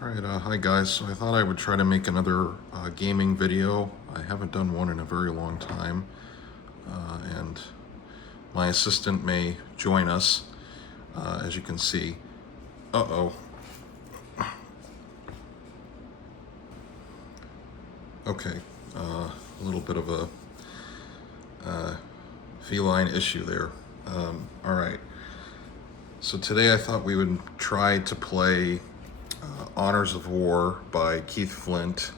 Alright, hi guys. So I thought I would try to make another gaming video. I haven't done one in a very long time, and my assistant may join us, as you can see. Uh-oh. Okay, a little bit of a feline issue there. Alright, so today I thought we would try to play Honors of War by Keith Flint,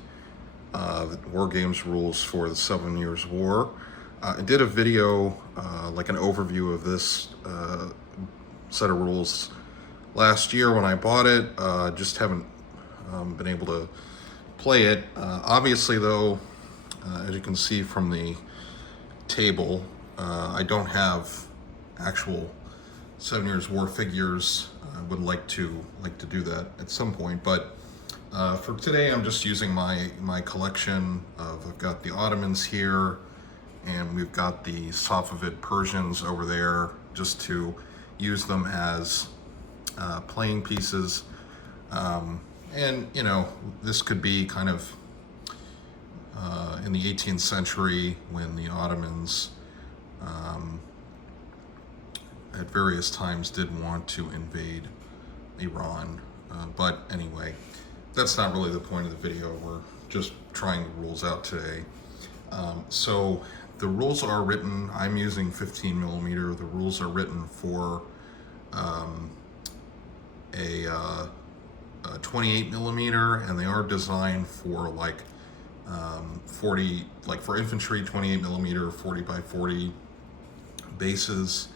the War Games rules for the 7 Years' War. I did a video, like an overview of this set of rules last year when I bought it. Just haven't been able to play it. Obviously, though, as you can see from the table, I don't have actual 7 Years' War figures. I would like to do that at some point, but for today I'm just using my collection of, I've got the Ottomans here, and we've got the Safavid Persians over there, just to use them as playing pieces. And you know, this could be kind of in the 18th century when the Ottomans at various times did want to invade Iran. But anyway, that's not really the point of the video. We're just trying the rules out today. So the rules are written, I'm using 15 millimeter. The rules are written for a 28 millimeter, and they are designed for like 40, like for infantry, 28 millimeter, 40 by 40 bases.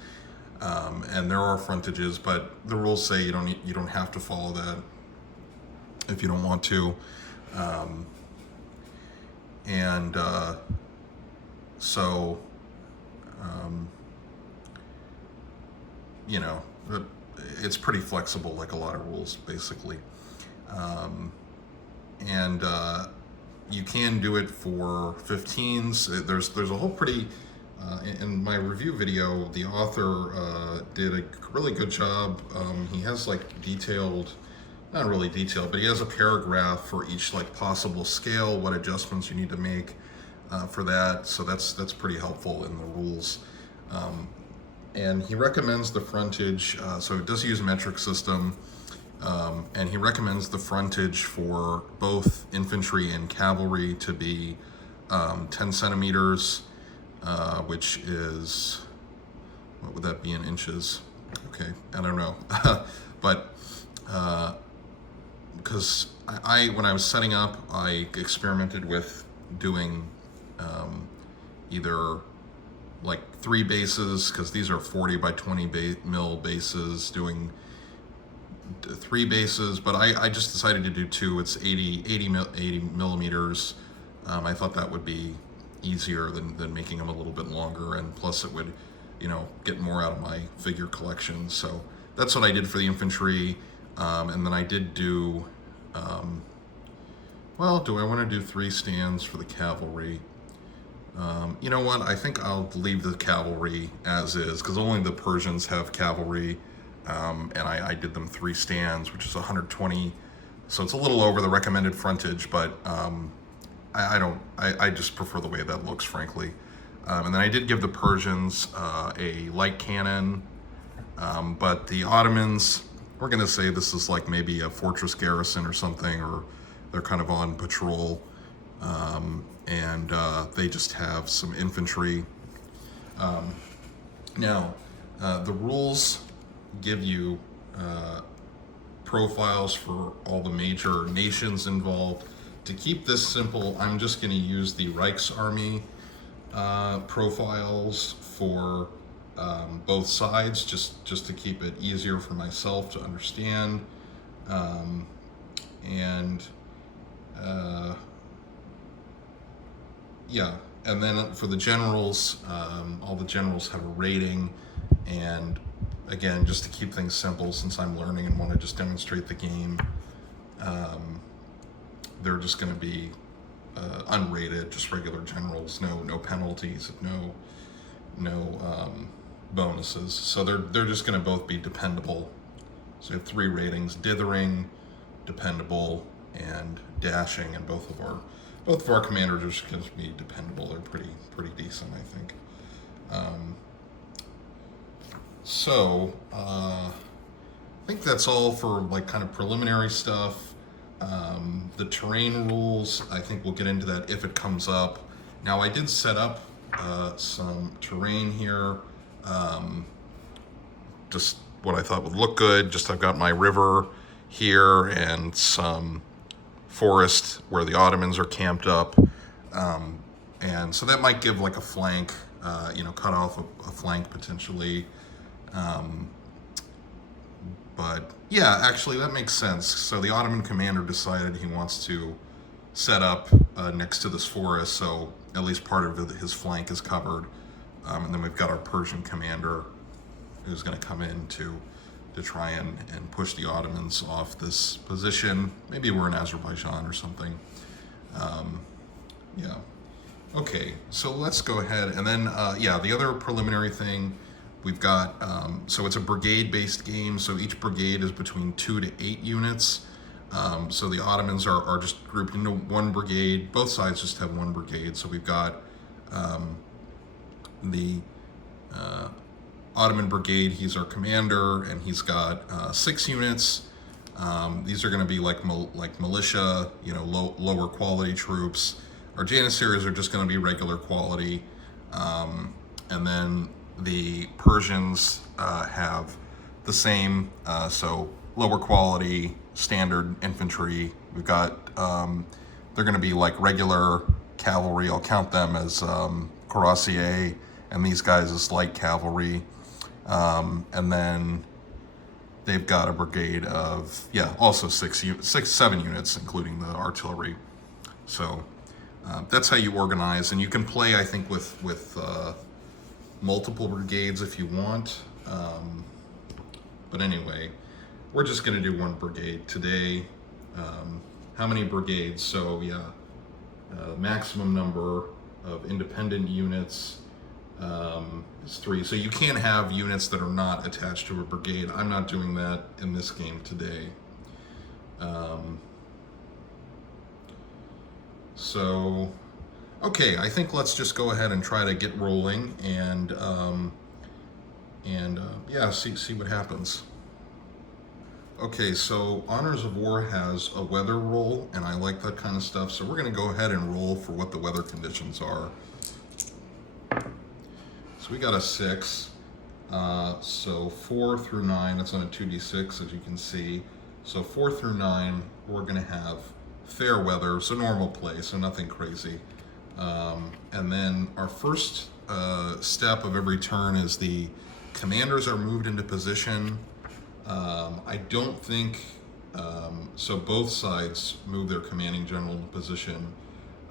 And there are frontages, but the rules say you don't have to follow that if you don't want to. So you know, it's pretty flexible, like a lot of rules, basically. You can do it for 15s. There's a whole pretty in my review video, the author did a really good job. He has like detailed, not really detailed, but he has a paragraph for each like possible scale, what adjustments you need to make for that. So that's pretty helpful in the rules. And he recommends the frontage, so it does use a metric system, and he recommends the frontage for both infantry and cavalry to be 10 centimeters. Which is, what would that be in inches? Okay, I don't know. But because when I was setting up, I experimented with doing either like 3 bases, because these are 40 by 20 mil bases, doing 3 bases, but I just decided to do 2. It's 80 millimeters. I thought that would be easier than making them a little bit longer, and plus it would, you know, get more out of my figure collection. So that's what I did for the infantry. And then I did do, well, do I want to do 3 stands for the cavalry? You know what, I think I'll leave the cavalry as is, because only the Persians have cavalry, and I did them 3 stands, which is 120, so it's a little over the recommended frontage, but I just prefer the way that looks, frankly. And then I did give the Persians a light cannon, but the Ottomans, we're gonna say this is like maybe a fortress garrison or something, or they're kind of on patrol, and they just have some infantry. Now, the rules give you profiles for all the major nations involved. To keep this simple, I'm just going to use the Reichsarmy profiles for both sides, just to keep it easier for myself to understand. Yeah, and then for the generals, all the generals have a rating, and again, just to keep things simple, since I'm learning and want to just demonstrate the game, they're just going to be unrated, just regular generals, no penalties, no bonuses. So they're just going to both be dependable. So we have 3 ratings: dithering, dependable and dashing, and both of our commanders are going to be dependable. They're pretty decent, I think. I think that's all for like kind of preliminary stuff. The terrain rules, I think we'll get into that if it comes up. Now I did set up some terrain here, just what I thought would look good. Just I've got my river here and some forest where the Ottomans are camped up, and so that might give like a flank, cut off a flank potentially. But yeah, actually that makes sense. So the Ottoman commander decided he wants to set up next to this forest, so at least part of his flank is covered. And then we've got our Persian commander who's going to come in to try and push the Ottomans off this position. Maybe we're in Azerbaijan or something. Yeah. Okay, so let's go ahead. And then, the other preliminary thing, we've got, so it's a brigade-based game, so each brigade is between 2 to 8 units. So the Ottomans are just grouped into one brigade. Both sides just have one brigade. So we've got the Ottoman brigade, he's our commander, and he's got 6 units. These are going to be like militia, lower quality troops. Our Janissaries are just going to be regular quality. And then the Persians have the same, so lower quality, standard infantry. We've got, they're going to be like regular cavalry. I'll count them as cuirassier, and these guys as light cavalry. And then they've got a brigade of, also 7 units, including the artillery. So that's how you organize, and you can play, I think, with multiple brigades if you want. But anyway, we're just going to do one brigade today. How many brigades? So maximum number of independent units is 3. So you can't have units that are not attached to a brigade. I'm not doing that in this game today. Okay, I think let's just go ahead and try to get rolling and see what happens. Okay, so Honors of War has a weather roll, and I like that kind of stuff, so we're going to go ahead and roll for what the weather conditions are. So we got a 6, so 4 through 9, that's on a 2d6 as you can see. So 4 through 9, we're going to have fair weather, so normal play, so nothing crazy. And then our first step of every turn is the commanders are moved into position. I don't think, so both sides move their commanding general into position,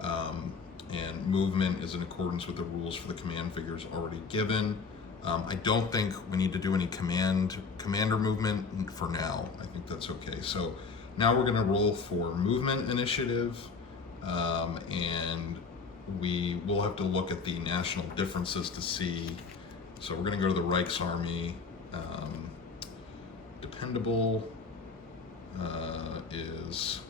and movement is in accordance with the rules for the command figures already given. I don't think we need to do any commander movement for now. I think that's okay. So now we're going to roll for movement initiative, and we will have to look at the national differences to see. So we're going to go to the Reichsarmy. Dependable is,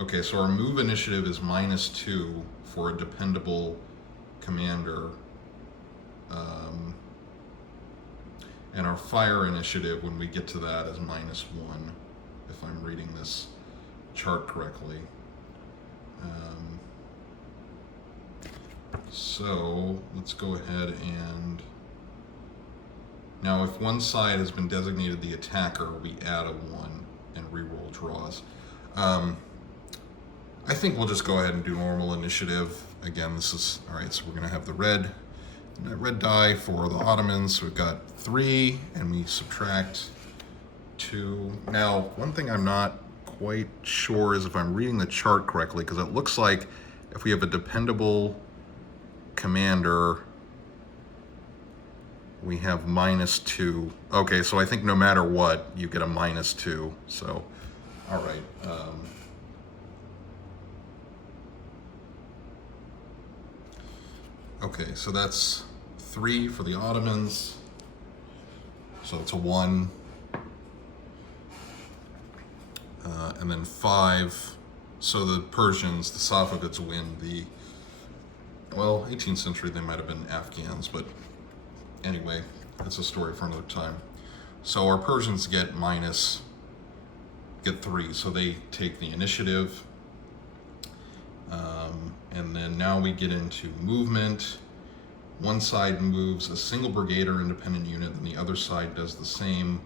okay, so our move initiative is -2 for a dependable commander. And our fire initiative, when we get to that, is -1, if I'm reading this chart correctly. So let's go ahead and, now if one side has been designated the attacker, we add a 1 and reroll draws. I think we'll just go ahead and do normal initiative. Again, this is, all right, so we're gonna have the red die for the Ottomans. So we've got 3 and we subtract 2. Now, one thing I'm not quite sure is if I'm reading the chart correctly, because it looks like if we have a dependable commander, we have -2. Okay, so I think no matter what, you get a -2. So, all right. Okay, so that's 3 for the Ottomans. So it's a 1. and then 5. So the Persians, the Safavids win the, well, 18th century they might have been Afghans, but anyway, that's a story for another time. So our Persians get 3, so they take the initiative. And then now we get into movement. One side moves a single brigade or independent unit, and the other side does the same.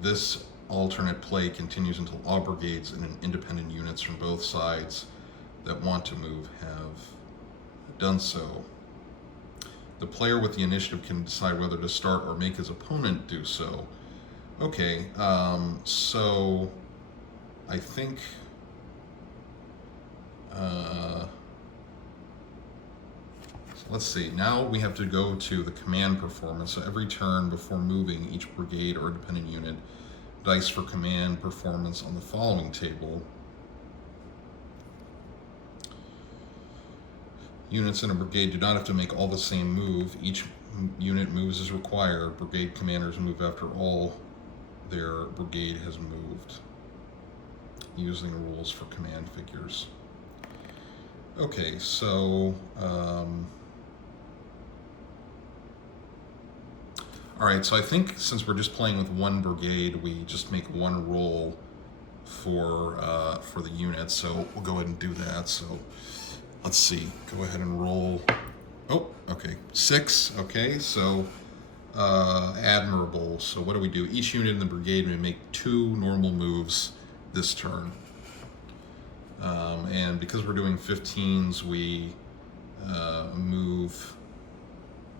This alternate play continues until all brigades and independent units from both sides that want to move have done so. The player with the initiative can decide whether to start or make his opponent do so. Okay, so I think so let's see, now we have to go to the command performance. So every turn before moving, each brigade or independent unit dice for command performance on the following table. Units in a brigade do not have to make all the same move. Each unit moves as required. Brigade commanders move after all their brigade has moved, using rules for command figures. Okay, so all right, so I think since we're just playing with one brigade, we just make one roll for the unit. So we'll go ahead and do that. So let's see, go ahead and roll. Oh, okay, 6. Okay, so admirable. So what do we do? Each unit in the brigade may make 2 normal moves this turn. And because we're doing 15s, we move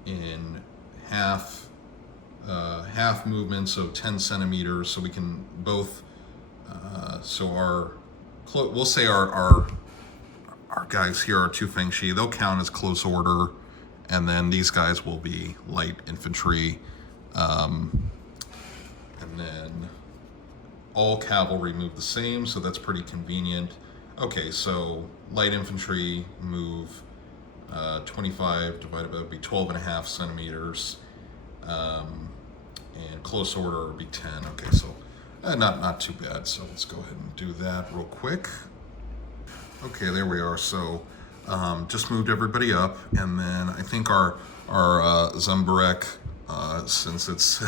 in half movement, so 10 centimeters. So we can both. So we'll say our guys here are 2 Feng Shi. They'll count as close order, and then these guys will be light infantry, and then all cavalry move the same. So that's pretty convenient. Okay, so light infantry move 25 divided by, would be 12.5 centimeters, and close order would be 10. Okay, so not too bad. So let's go ahead and do that real quick. Okay, there we are. So just moved everybody up, and then I think our Zemburek, since it's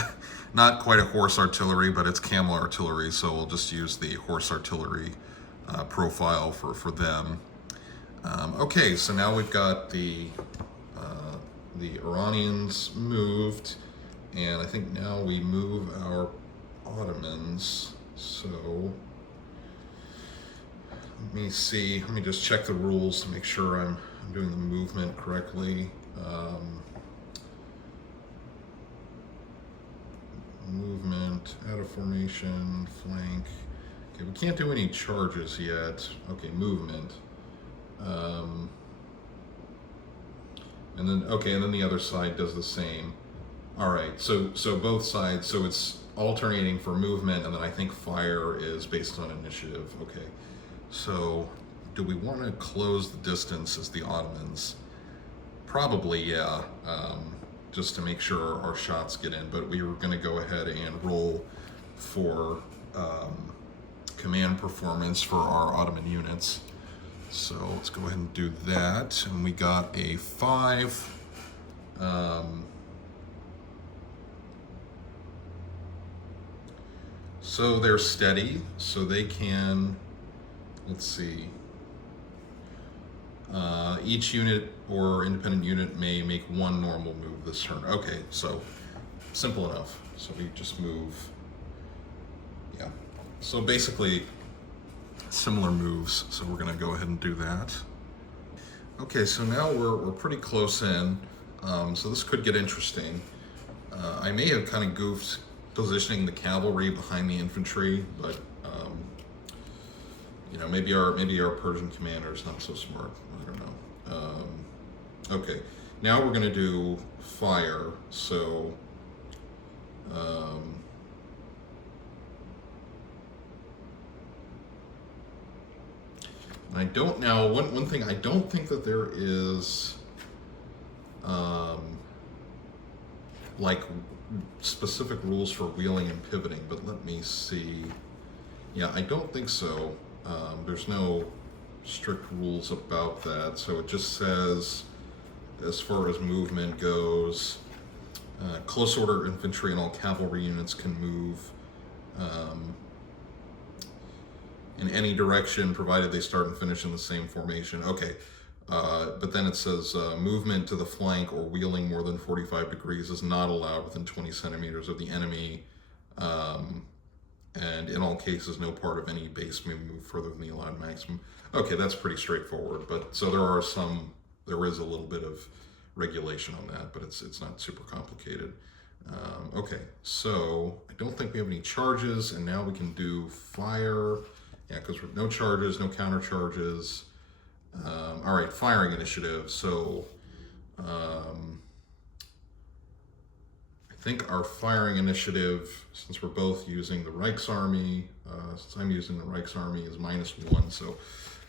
not quite a horse artillery, but it's camel artillery, so we'll just use the horse artillery profile for them. Okay, so now we've got the Iranians moved, and I think now we move our Ottomans. So let me see. Let me just check the rules to make sure I'm doing the movement correctly. Movement, out of formation, flank. Okay, we can't do any charges yet. Okay, movement. And then the other side does the same. All right, so both sides, so it's alternating for movement, and then I think fire is based on initiative. Okay, so do we want to close the distance as the Ottomans? Probably, yeah, just to make sure our shots get in, but we were going to go ahead and roll for command performance for our Ottoman units. So let's go ahead and do that. And we got a 5. So they're steady, so they can, let's see, each unit or independent unit may make 1 normal move this turn. Okay, so simple enough. So we just move, yeah. So basically, similar moves, so we're going to go ahead and do that. Okay, so now we're pretty close in, so this could get interesting. I may have kind of goofed positioning the cavalry behind the infantry, but you know, maybe our Persian commander is not so smart. I don't know. Okay, now we're going to do fire. So I don't now. One thing, I don't think that there is like specific rules for wheeling and pivoting, but let me see. Yeah, I don't think so. There's no strict rules about that. So it just says, as far as movement goes, close order infantry and all cavalry units can move um, in any direction, provided they start and finish in the same formation. Okay. But then it says movement to the flank or wheeling more than 45 degrees is not allowed within 20 centimeters of the enemy. And in all cases, no part of any base may move further than the allowed maximum. Okay, that's pretty straightforward. But so there is a little bit of regulation on that, but it's not super complicated. Okay, so I don't think we have any charges, and now we can do fire. Yeah, because with no charges, no counter charges. All right, firing initiative. So I think our firing initiative, since we're both using the Reichsarmy, since I'm using the Reichsarmy, is -1. So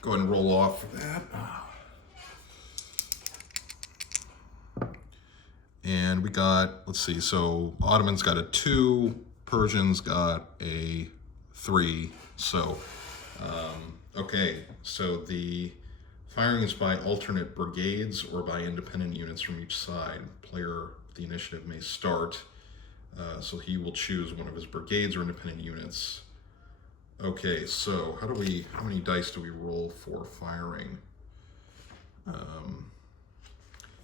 go ahead and roll off for that. And we got, let's see, so Ottomans got a 2, Persians got a 3. So, okay, so the firing is by alternate brigades or by independent units from each side. Player the initiative may start, so he will choose one of his brigades or independent units. Okay, so how many dice do we roll for firing?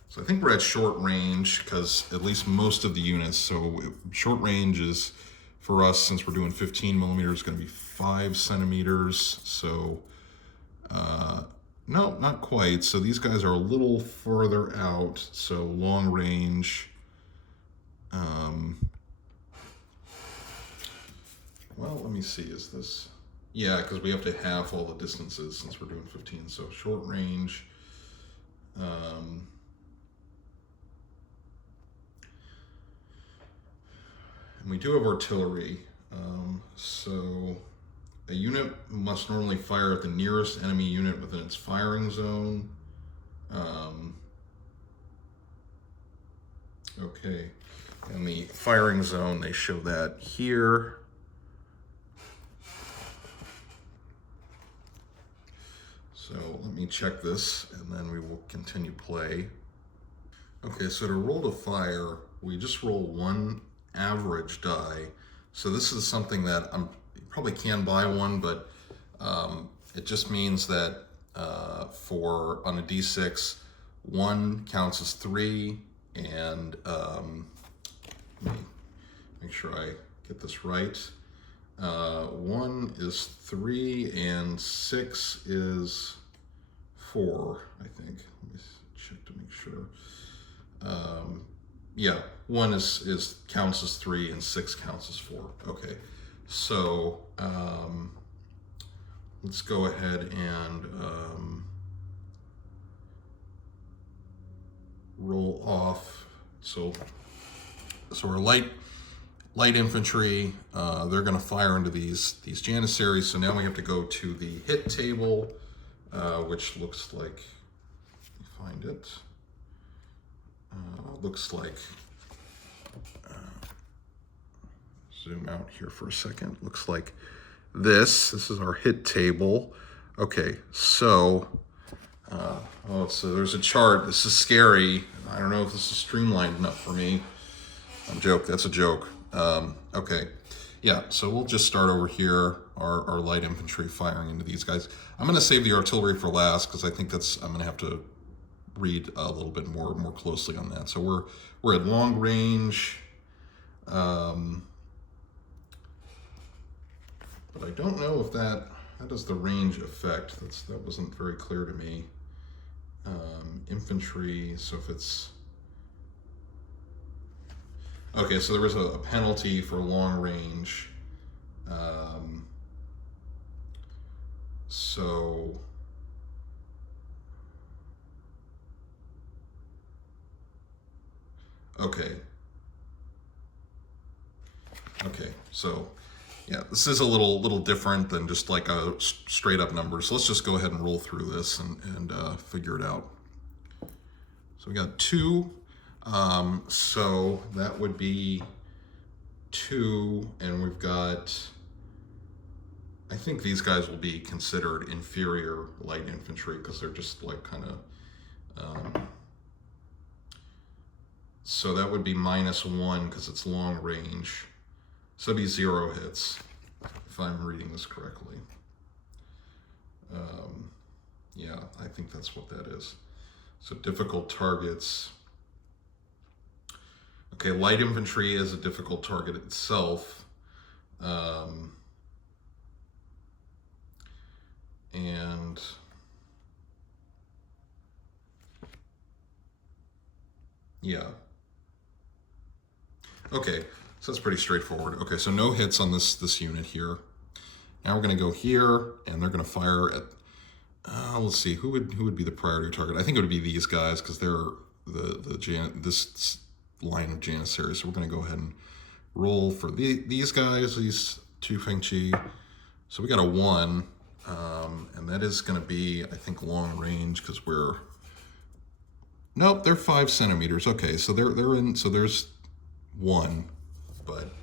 So I think we're at short range, because at least most of the units, so short range is, for us, since we're doing 15 millimeters, going to be 5 centimeters. So, no, not quite. So these guys are a little further out. So long range. Well, let me see, is this? Yeah, because we have to half all the distances since we're doing 15. So short range. And we do have artillery, so a unit must normally fire at the nearest enemy unit within its firing zone. Okay, and the firing zone, they show that here. So let me check this, and then we will continue play. Okay, so to roll to fire, we just roll 1 average die. So this is something that you probably can buy one, but it just means that for on a d6, 1 counts as 3, and let me make sure I get this right. 1 is 3 and 6 is 4, I think. Let me check to make sure. Yeah, 1 is counts as 3 and 6 counts as 4. Okay, so let's go ahead and roll off. So we're light infantry. They're going to fire into these janissaries. So now we have to go to the hit table, which looks like, let me find it. Looks like, zoom out here for a second. Looks like this is our hit table. Okay, so, so there's a chart. This is scary. I don't know if this is streamlined enough for me. That's a joke. Okay, yeah, so we'll just start over here, our light infantry firing into these guys. I'm gonna save the artillery for last, because I think I'm gonna have to read a little bit more closely on that. So we're at long range, but I don't know if that does the range effect. That wasn't very clear to me. Infantry, so if it's okay, so there was a penalty for long range. So okay, so yeah, this is a little different than just like a straight up number. So let's just go ahead and roll through this and figure it out. So we got 2, so that would be 2, and we've got I think these guys will be considered inferior light infantry because they're just like kind of, so that would be -1 because it's long range. So it'd be 0 hits, if I'm reading this correctly. Yeah, I think that's what that is. So difficult targets. Okay, light infantry is a difficult target itself. And yeah. Okay, so that's pretty straightforward. Okay, so no hits on this unit here. Now we're going to go here, and they're going to fire at. Let's see, who would be the priority target? I think it would be these guys because they're this line of Janissaries. So we're going to go ahead and roll for these guys, these 2 Feng Chi. So we got a 1, and that is going to be, I think, long range because we're. Nope, they're 5 centimeters. Okay, so they're in. So there's 1, but.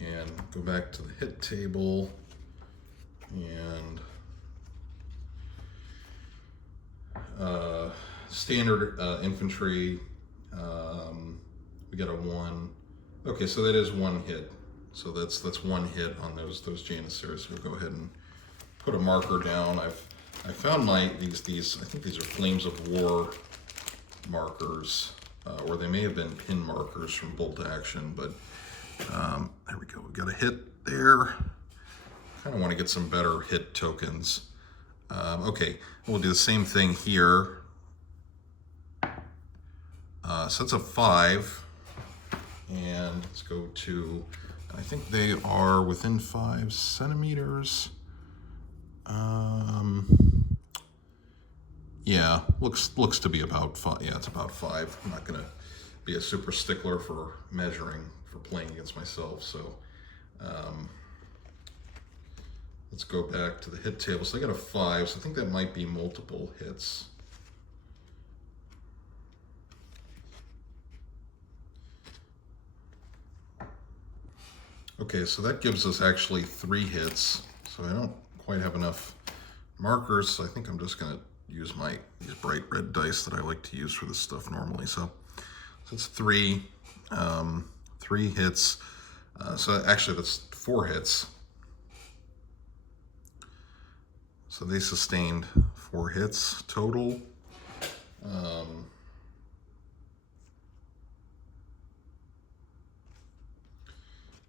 And go back to the hit table and standard infantry, we got a 1. Okay, so that is 1 hit. So that's 1 hit on those Janissaries. We'll go ahead and put a marker down. I found these I think these are Flames of War markers, or they may have been pin markers from Bolt Action, but there we go. We got a hit there. Kind of want to get some better hit tokens. Okay, we'll do the same thing here. So that's a 5, and let's go to. I think they are within 5 centimeters. Yeah, looks to be about 5. Yeah, it's about 5. I'm not gonna be a super stickler for measuring for playing against myself. So let's go back to the hit table. So I got a 5, so I think that might be multiple hits. Okay, so that gives us actually 3 hits. So I don't quite have enough markers, so I think I'm just gonna use these bright red dice that I like to use for this stuff normally. So it's 3 hits. So actually that's 4 hits. So they sustained 4 hits total.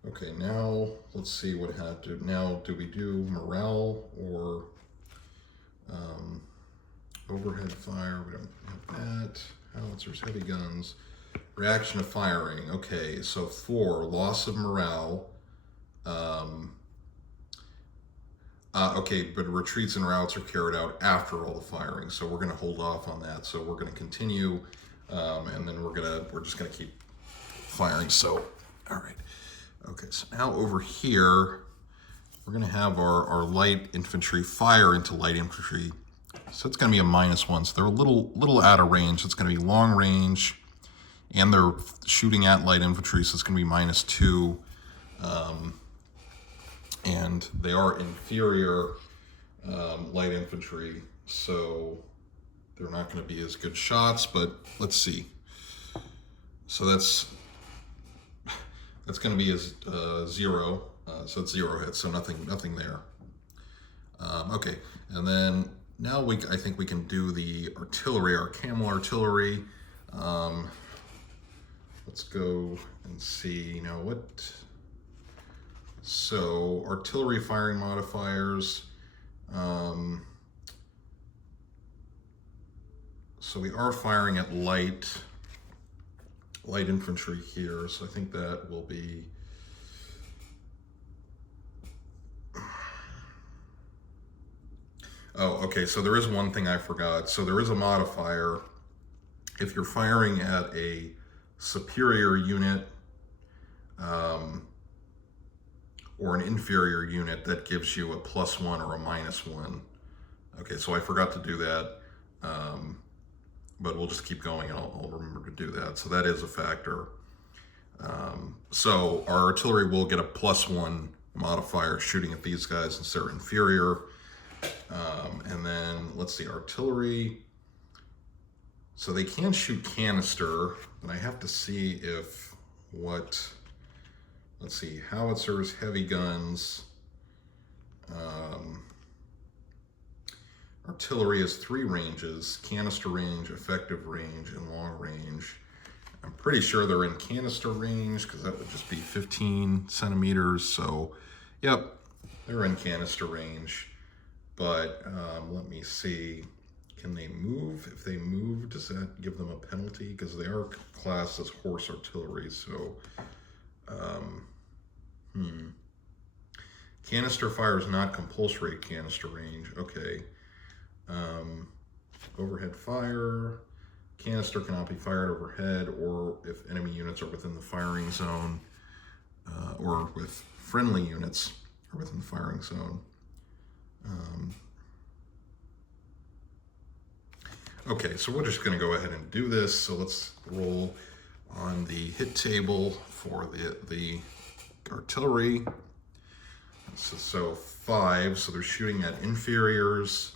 Okay, now let's see what had to. Now, do we do morale or overhead fire? We don't have that. Howitzers, heavy guns. Reaction to firing. Okay, so 4, loss of morale. Okay, but retreats and routes are carried out after all the firing, so we're going to hold off on that. So we're going to continue, and then we're just going to keep firing. So, all right. Okay, so now over here, we're going to have our light infantry fire into light infantry. So it's going to be a -1. So they're a little out of range. It's going to be long range, and they're shooting at light infantry, so it's going to be -2. And they are inferior light infantry, so they're not going to be as good shots, but let's see. So that's going to be as 0, so it's 0 hits, so nothing there. Okay, and then now I think we can do the artillery, our camel artillery. Let's go and see, what. So artillery firing modifiers. So we are firing at light infantry here. So I think that will be. Oh, okay. So there is one thing I forgot. So there is a modifier. If you're firing at a superior unit, or an inferior unit, that gives you a +1 or a -1. Okay, so I forgot to do that, but we'll just keep going and I'll remember to do that. So that is a factor. So our artillery will get a +1 modifier shooting at these guys since they're inferior. And then let's see, artillery. So they can shoot canister, but I have to see if let's see, howitzers, heavy guns. Artillery has 3 ranges: canister range, effective range, and long range. I'm pretty sure they're in canister range because that would just be 15 centimeters. So, yep, they're in canister range. But let me see, can they move? If they move, does that give them a penalty? Because they are classed as horse artillery. So, canister fire is not compulsory canister range. Okay. Overhead fire. Canister cannot be fired overhead or if enemy units are within the firing zone, or with friendly units are within the firing zone. Okay, so we're just going to go ahead and do this. So let's roll on the hit table for the artillery. So 5, so they're shooting at inferiors.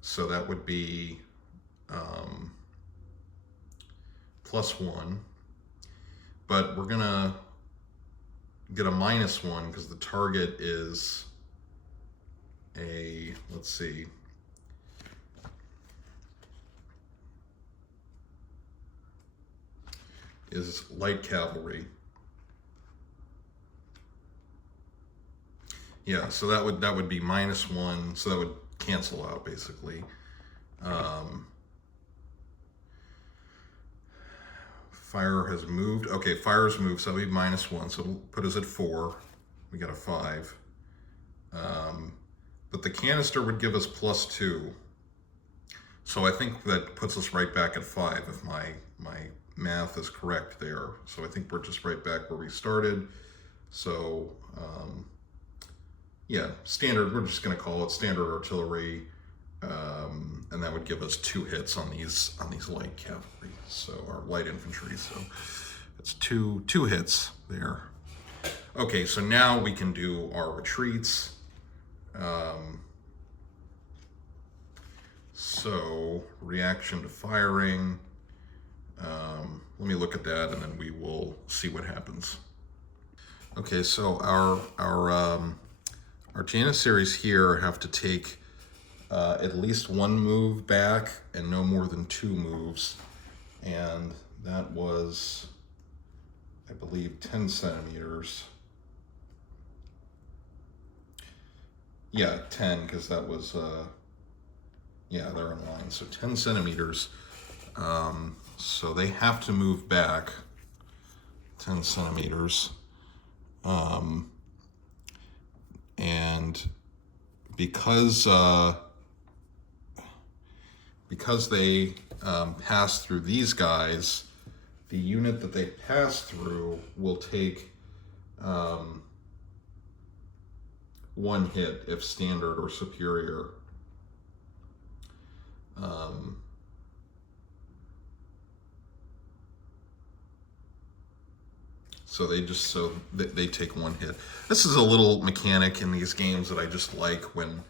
So that would be +1. But we're going to get a -1 because the target is a, let's see, is light cavalry. Yeah, so that would be -1, so that would cancel out basically. Fire has moved. Okay, fire's moved, so that would be -1, so it'll put us at 4. We got a 5. But the canister would give us +2. So I think that puts us right back at 5 if my math is correct there. So I think we're just right back where we started. So yeah, standard, we're just going to call it standard artillery, and that would give us 2 hits on these light cavalry, so our light infantry. So that's two hits there. Okay, so now we can do our retreats. So reaction to firing. Let me look at that, and then we will see what happens. Okay, so our Janissaries here have to take at least 1 move back and no more than 2 moves, and that was, I believe, 10 centimeters. Yeah, 10, because that was, yeah, they're in line, so 10 centimeters. So they have to move back 10 centimeters. And because they pass through these guys, the unit that they pass through will take 1 hit if standard or superior. So they take 1 hit. This is a little mechanic in these games that I just like when,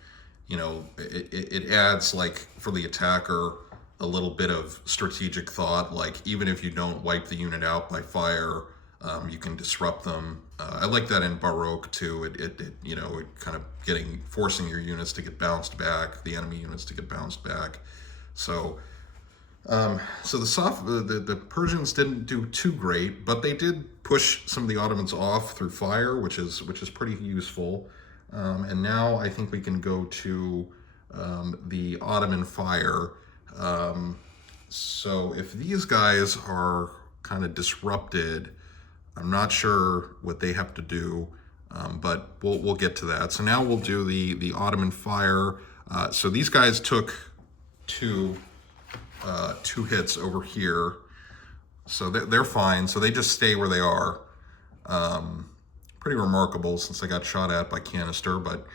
you know, it adds, like, for the attacker a little bit of strategic thought. Like, even if you don't wipe the unit out by fire, you can disrupt them. I like that in Baroque too. It you know, it kind of forcing your units to get bounced back, the enemy units to get bounced back. So the Persians didn't do too great, but they did push some of the Ottomans off through fire, which is pretty useful. And now I think we can go to the Ottoman fire. So if these guys are kind of disrupted, I'm not sure what they have to do, but we'll get to that. So now we'll do the Ottoman fire. So these guys took 2 hits over here, so they're fine. So they just stay where they are. Pretty remarkable since they got shot at by canister, but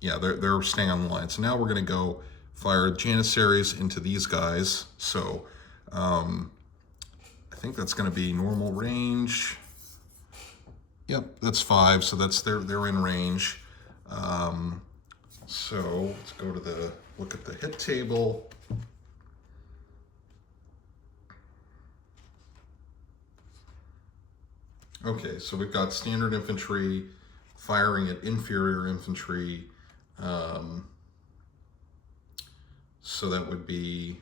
yeah, they're staying on the line. So now we're going to go fire Janissaries into these guys. So I I think that's going to be normal range. Yep, that's 5, so they're in range. So let's go to look at the hit table. Okay, so we've got standard infantry firing at inferior infantry. So that would be,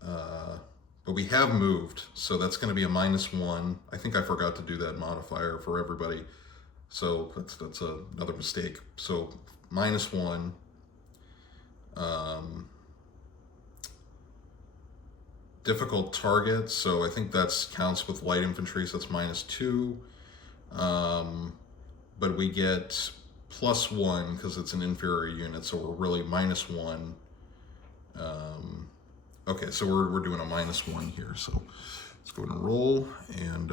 but we have moved, so that's going to be a -1. I think I forgot to do that modifier for everybody, so that's another mistake. So -1. Difficult target, so I think that's counts with light infantry, so that's -2. But we get +1 because it's an inferior unit, so we're really -1. Okay, so we're doing a -1 here, so let's go ahead and roll, and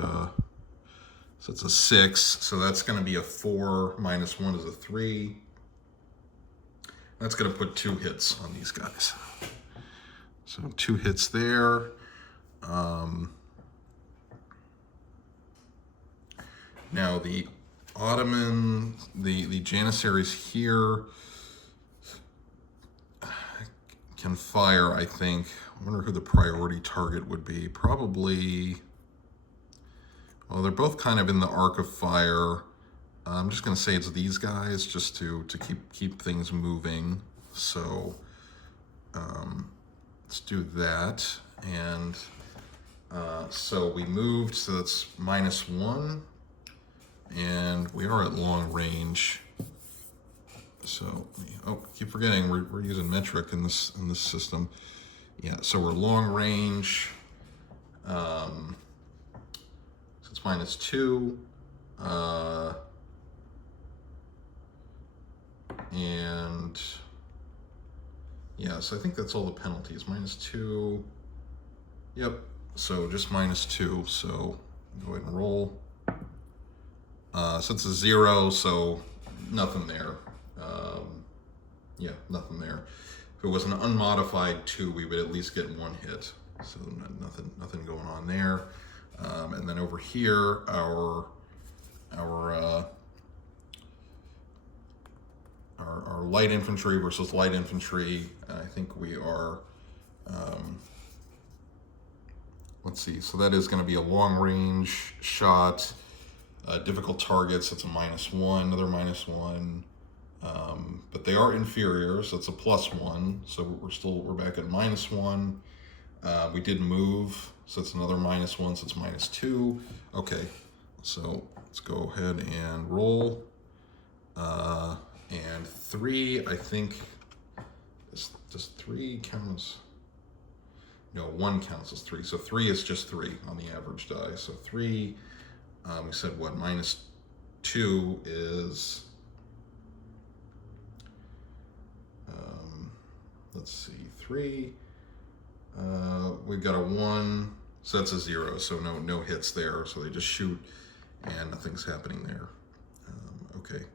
so it's a 6, so that's going to be a 4, -1 is a 3. That's going to put 2 hits on these guys. So 2 hits there. Now the Ottoman, the Janissaries here can fire, I think. I wonder who the priority target would be. Probably, well, they're both kind of in the arc of fire. I'm just going to say it's these guys, just to keep things moving. So let's do that. And so we moved, so that's -1. And we are at long range. So, oh, keep forgetting we're using metric in this system. Yeah, so we're long range. So it's -2. And yeah, so I think that's all the penalties. -2. Yep. So just -2. So go ahead and roll. So it's a 0, so nothing there. Yeah, nothing there. If it was an unmodified 2, we would at least get 1 hit. So nothing going on there. And then over here, our light infantry versus light infantry. I think we are. Let's see. So that is going to be a long range shot. Difficult targets. It's a -1, another -1. But they are inferior, so it's a +1. So we're back at -1. We did move, so it's another -1, so it's -2. Okay, so let's go ahead and roll. And 3, I think, does 3 count as? No, 1 counts as 3. So 3 is just 3 on the average die. So 3, we said what, -2 is, let's see, 3, we've got a 1, so that's a 0, so no hits there, so they just shoot and nothing's happening there. Okay.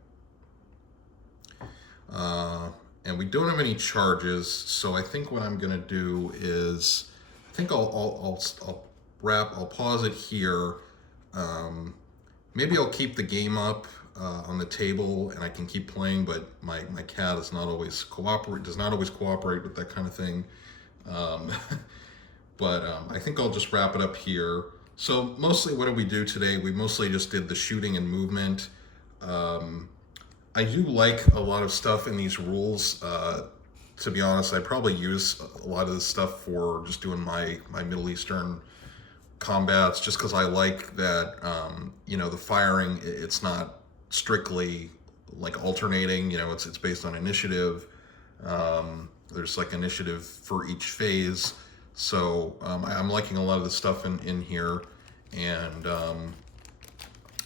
And we don't have any charges, so I think what I'm gonna do is, I think I'll pause it here. Maybe I'll keep the game up on the table and I can keep playing, but my cat does not always cooperate with that kind of thing. But I think I'll just wrap it up here. So mostly what did we do today? We mostly just did the shooting and movement. I do like a lot of stuff in these rules. To be honest, I probably use a lot of this stuff for just doing my Middle Eastern combats, just because I like that, the firing, it's not strictly like alternating, it's based on initiative. There's like initiative for each phase. So I'm liking a lot of the stuff in here. And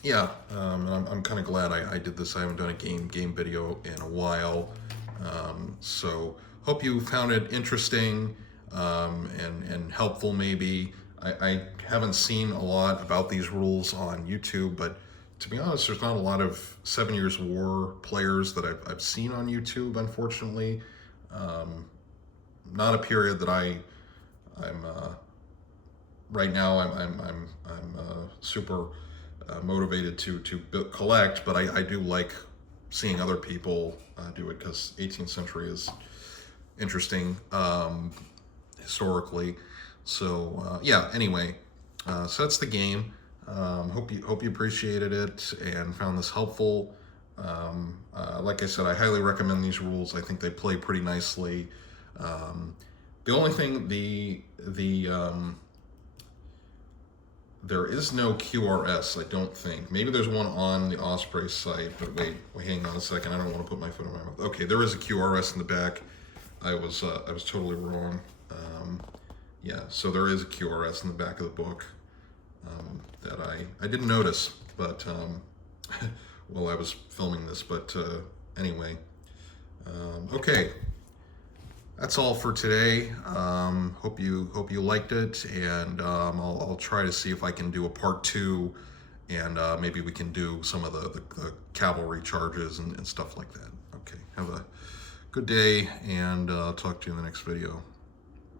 yeah, I'm kind of glad I did this. I haven't done a game video in a while. So hope you found it interesting and helpful maybe. I haven't seen a lot about these rules on YouTube, but to be honest, there's not a lot of 7 Years War players that I've seen on YouTube, unfortunately. Not a period that I'm right now I'm super motivated to collect, but I do like seeing other people do it, because 18th century is interesting historically. So yeah. Anyway, so that's the game. Hope you appreciated it and found this helpful. Like I said, I highly recommend these rules. I think they play pretty nicely. The only thing, there is no QRS, I don't think. Maybe there's one on the Osprey site, but wait, hang on a second. I don't want to put my foot in my mouth. Okay, there is a QRS in the back. I was totally wrong. Yeah, so there is a QRS in the back of the book that I didn't notice, but while I was filming this. But anyway, okay. That's all for today. Hope you liked it, and I'll try to see if I can do a part 2, and maybe we can do some of the cavalry charges and stuff like that. Okay, have a good day, and talk to you in the next video.